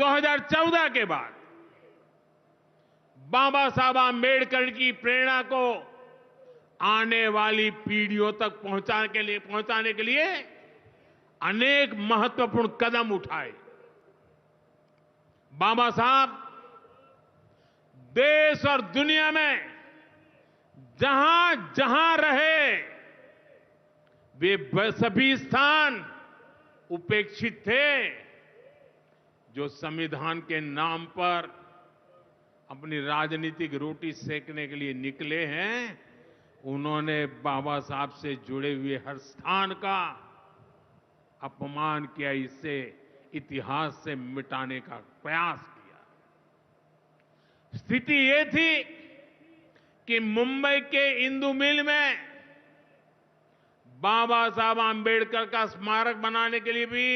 2014 के बाद बाबा साहब आंबेडकर की प्रेरणा को आने वाली पीढ़ियों तक पहुंचाने के लिए अनेक महत्वपूर्ण कदम उठाए। बाबा साहब देश और दुनिया में जहां जहां रहे वे सभी स्थान उपेक्षित थे। जो संविधान के नाम पर अपनी राजनीतिक रोटी सेकने के लिए निकले हैं, उन्होंने बाबा साहब से जुड़े हुए हर स्थान का अपमान किया, इससे इतिहास से मिटाने का प्रयास किया। स्थिति ये थी कि मुंबई के इंदु मिल में बाबा साहब आंबेडकर का स्मारक बनाने के लिए भी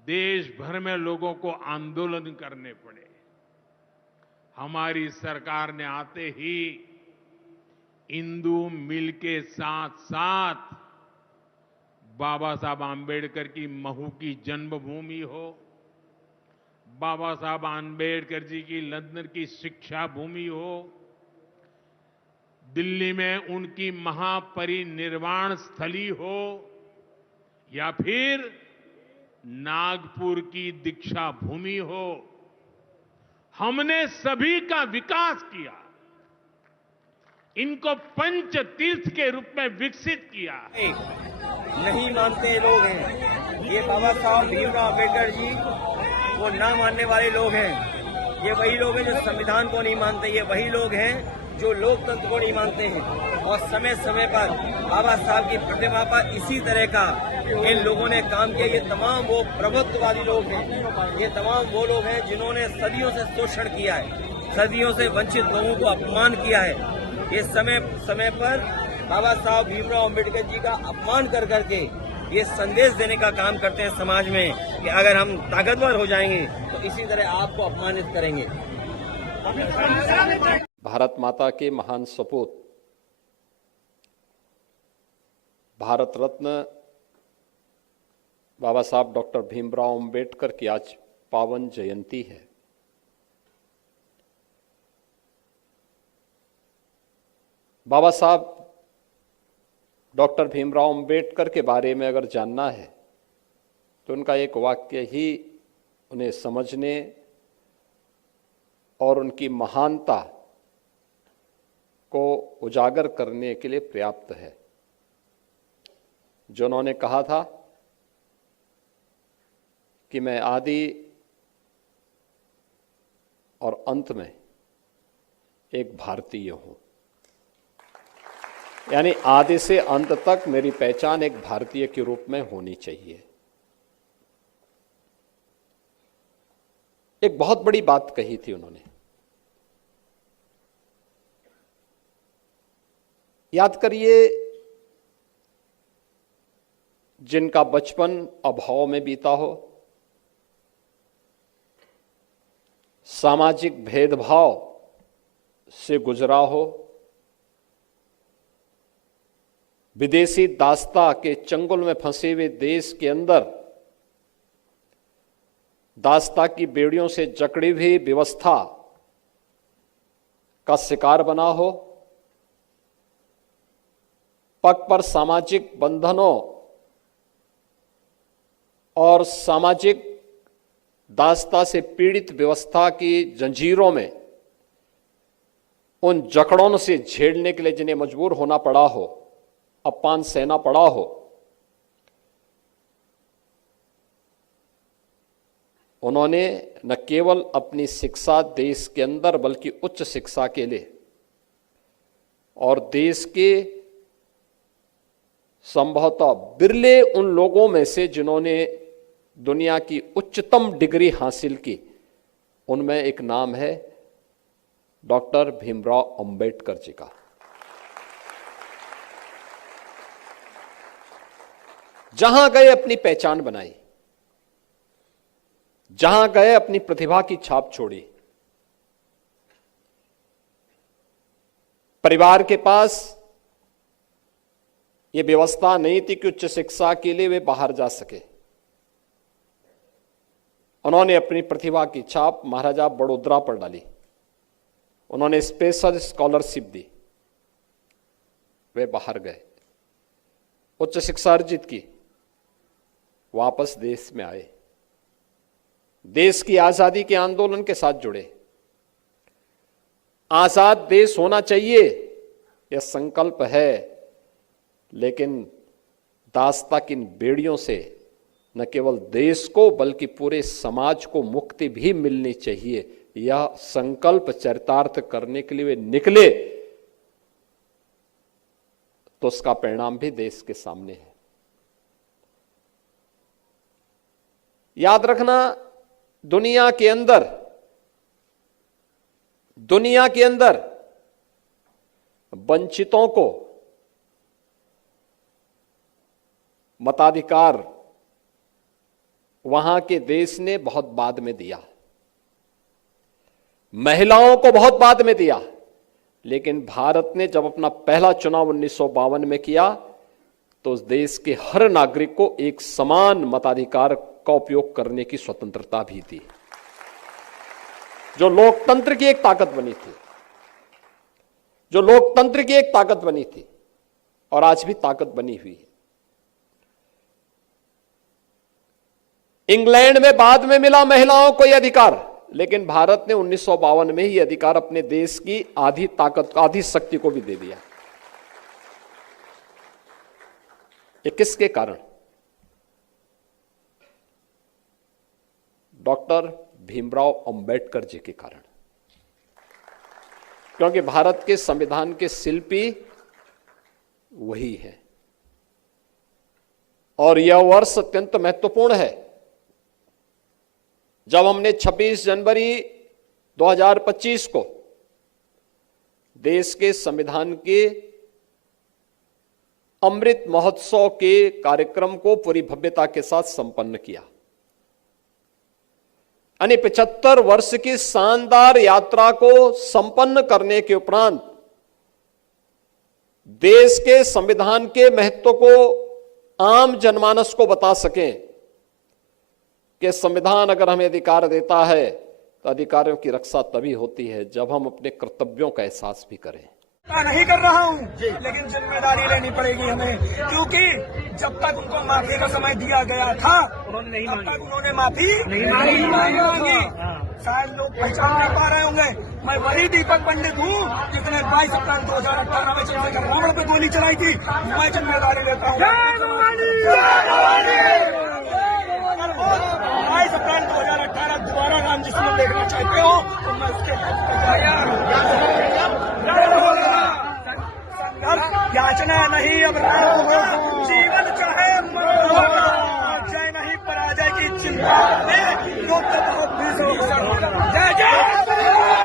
देश भर में लोगों को आंदोलन करने पड़े। हमारी सरकार ने आते ही इंदु मिल के साथ साथ बाबा साहब आंबेडकर की महू की जन्मभूमि हो, बाबा साहब आंबेडकर जी की लंदन की शिक्षा भूमि हो, दिल्ली में उनकी महापरिनिर्वाण स्थली हो, या फिर नागपुर की दीक्षा भूमि हो, हमने सभी का विकास किया। इनको पंच तीर्थ के रूप में विकसित किया। नहीं मानते लोग हैं ये बाबा साहब भीमराव अम्बेडकर जी को ना मानने वाले लोग हैं। ये वही लोग हैं जो संविधान को नहीं मानते। ये वही लोग हैं जो लोकतंत्र को नहीं मानते हैं। और समय समय पर बाबा साहब की प्रतिमा पर इसी तरह का इन लोगों ने काम किया। ये तमाम वो प्रभुत्ववादी लोग हैं, ये तमाम वो लोग हैं जिन्होंने सदियों से शोषण किया है, सदियों से वंचित लोगों को अपमान किया है। ये समय समय पर बाबा साहब भीमराव अम्बेडकर जी का अपमान कर करके ये संदेश देने का काम करते हैं समाज में कि अगर हम ताकतवर हो जाएंगे तो इसी तरह आपको अपमानित करेंगे। भारत माता के महान सपूत भारत रत्न बाबा साहब डॉक्टर भीमराव अम्बेडकर की आज पावन जयंती है। बाबा साहब डॉक्टर भीमराव अम्बेडकर के बारे में अगर जानना है तो उनका एक वाक्य ही उन्हें समझने और उनकी महानता को उजागर करने के लिए पर्याप्त है। जो उन्होंने कहा था कि मैं आदि और अंत में एक भारतीय हूं, यानी आदि से अंत तक मेरी पहचान एक भारतीय के रूप में होनी चाहिए। एक बहुत बड़ी बात कही थी उन्होंने। याद करिए, जिनका बचपन अभाव में बीता हो, सामाजिक भेदभाव से गुजरा हो, विदेशी दासता के चंगुल में फंसे हुए देश के अंदर दासता की बेड़ियों से जकड़ी हुई व्यवस्था का शिकार बना हो, पग पर सामाजिक बंधनों और सामाजिक दासता से पीड़ित व्यवस्था की जंजीरों में उन जकड़ों से झेलने के लिए जिन्हें मजबूर होना पड़ा हो, अपमान सहना पड़ा हो, उन्होंने न केवल अपनी शिक्षा देश के अंदर बल्कि उच्च शिक्षा के लिए और देश के संभवतः बिरले उन लोगों में से जिन्होंने दुनिया की उच्चतम डिग्री हासिल की, उनमें एक नाम है डॉक्टर भीमराव अंबेडकर जी का। जहां गए अपनी पहचान बनाई, जहां गए अपनी प्रतिभा की छाप छोड़ी। परिवार के पास यह व्यवस्था नहीं थी कि उच्च शिक्षा के लिए वे बाहर जा सके, उन्होंने अपनी प्रतिभा की छाप महाराजा बड़ोदरा पर डाली। उन्होंने स्पेशल स्कॉलरशिप दी, वे बाहर गए, उच्च शिक्षा अर्जित की, वापस देश में आए, देश की आजादी के आंदोलन के साथ जुड़े। आजाद देश होना चाहिए यह संकल्प है, लेकिन दास्ता की इन बेड़ियों से न केवल देश को बल्कि पूरे समाज को मुक्ति भी मिलनी चाहिए। यह संकल्प चरितार्थ करने के लिए वे निकले, तो उसका परिणाम भी देश के सामने है। याद रखना, दुनिया के अंदर वंचितों को मताधिकार वहां के देश ने बहुत बाद में दिया, महिलाओं को बहुत बाद में दिया, लेकिन भारत ने जब अपना पहला चुनाव 1952 में किया तो उस देश के हर नागरिक को एक समान मताधिकार का उपयोग करने की स्वतंत्रता भी दी, जो लोकतंत्र की एक ताकत बनी थी, और आज भी ताकत बनी हुई है। इंग्लैंड में बाद में मिला महिलाओं को यह अधिकार, लेकिन भारत ने 1952 में ही अधिकार अपने देश की आधी ताकत, आधी शक्ति को भी दे दिया। ये किसके कारण? डॉक्टर भीमराव अंबेडकर जी के कारण, क्योंकि भारत के संविधान के शिल्पी वही है। और यह वर्ष अत्यंत महत्वपूर्ण है जब हमने 26 जनवरी 2025 को देश के संविधान के अमृत महोत्सव के कार्यक्रम को पूरी भव्यता के साथ संपन्न किया। यानी 75 वर्ष की शानदार यात्रा को संपन्न करने के उपरांत देश के संविधान के महत्व को आम जनमानस को बता सकें कि संविधान अगर हमें अधिकार देता है तो अधिकारों की रक्षा तभी होती है जब हम अपने कर्तव्यों का एहसास भी करें। नहीं कर रहा हूँ, लेकिन जिम्मेदारी लेनी पड़ेगी हमें, क्योंकि जब तक उनको माफी का समय दिया गया था तब तक उन्होंने माफी नहीं मांगी। शायद लोग पहचान नहीं पा रहे होंगे, मैं वही दीपक पंडित हूँ जिसने 22 अप्रैल 2018 में चंद्रशेखर रावण पर गोली चलाई थी। मैं जिम्मेदारी लेता हूँ। 22 अप्रैल 2018 दोबारा राम जिसमें देखना चाहते हो तो मैं उसके याचना नहीं, अब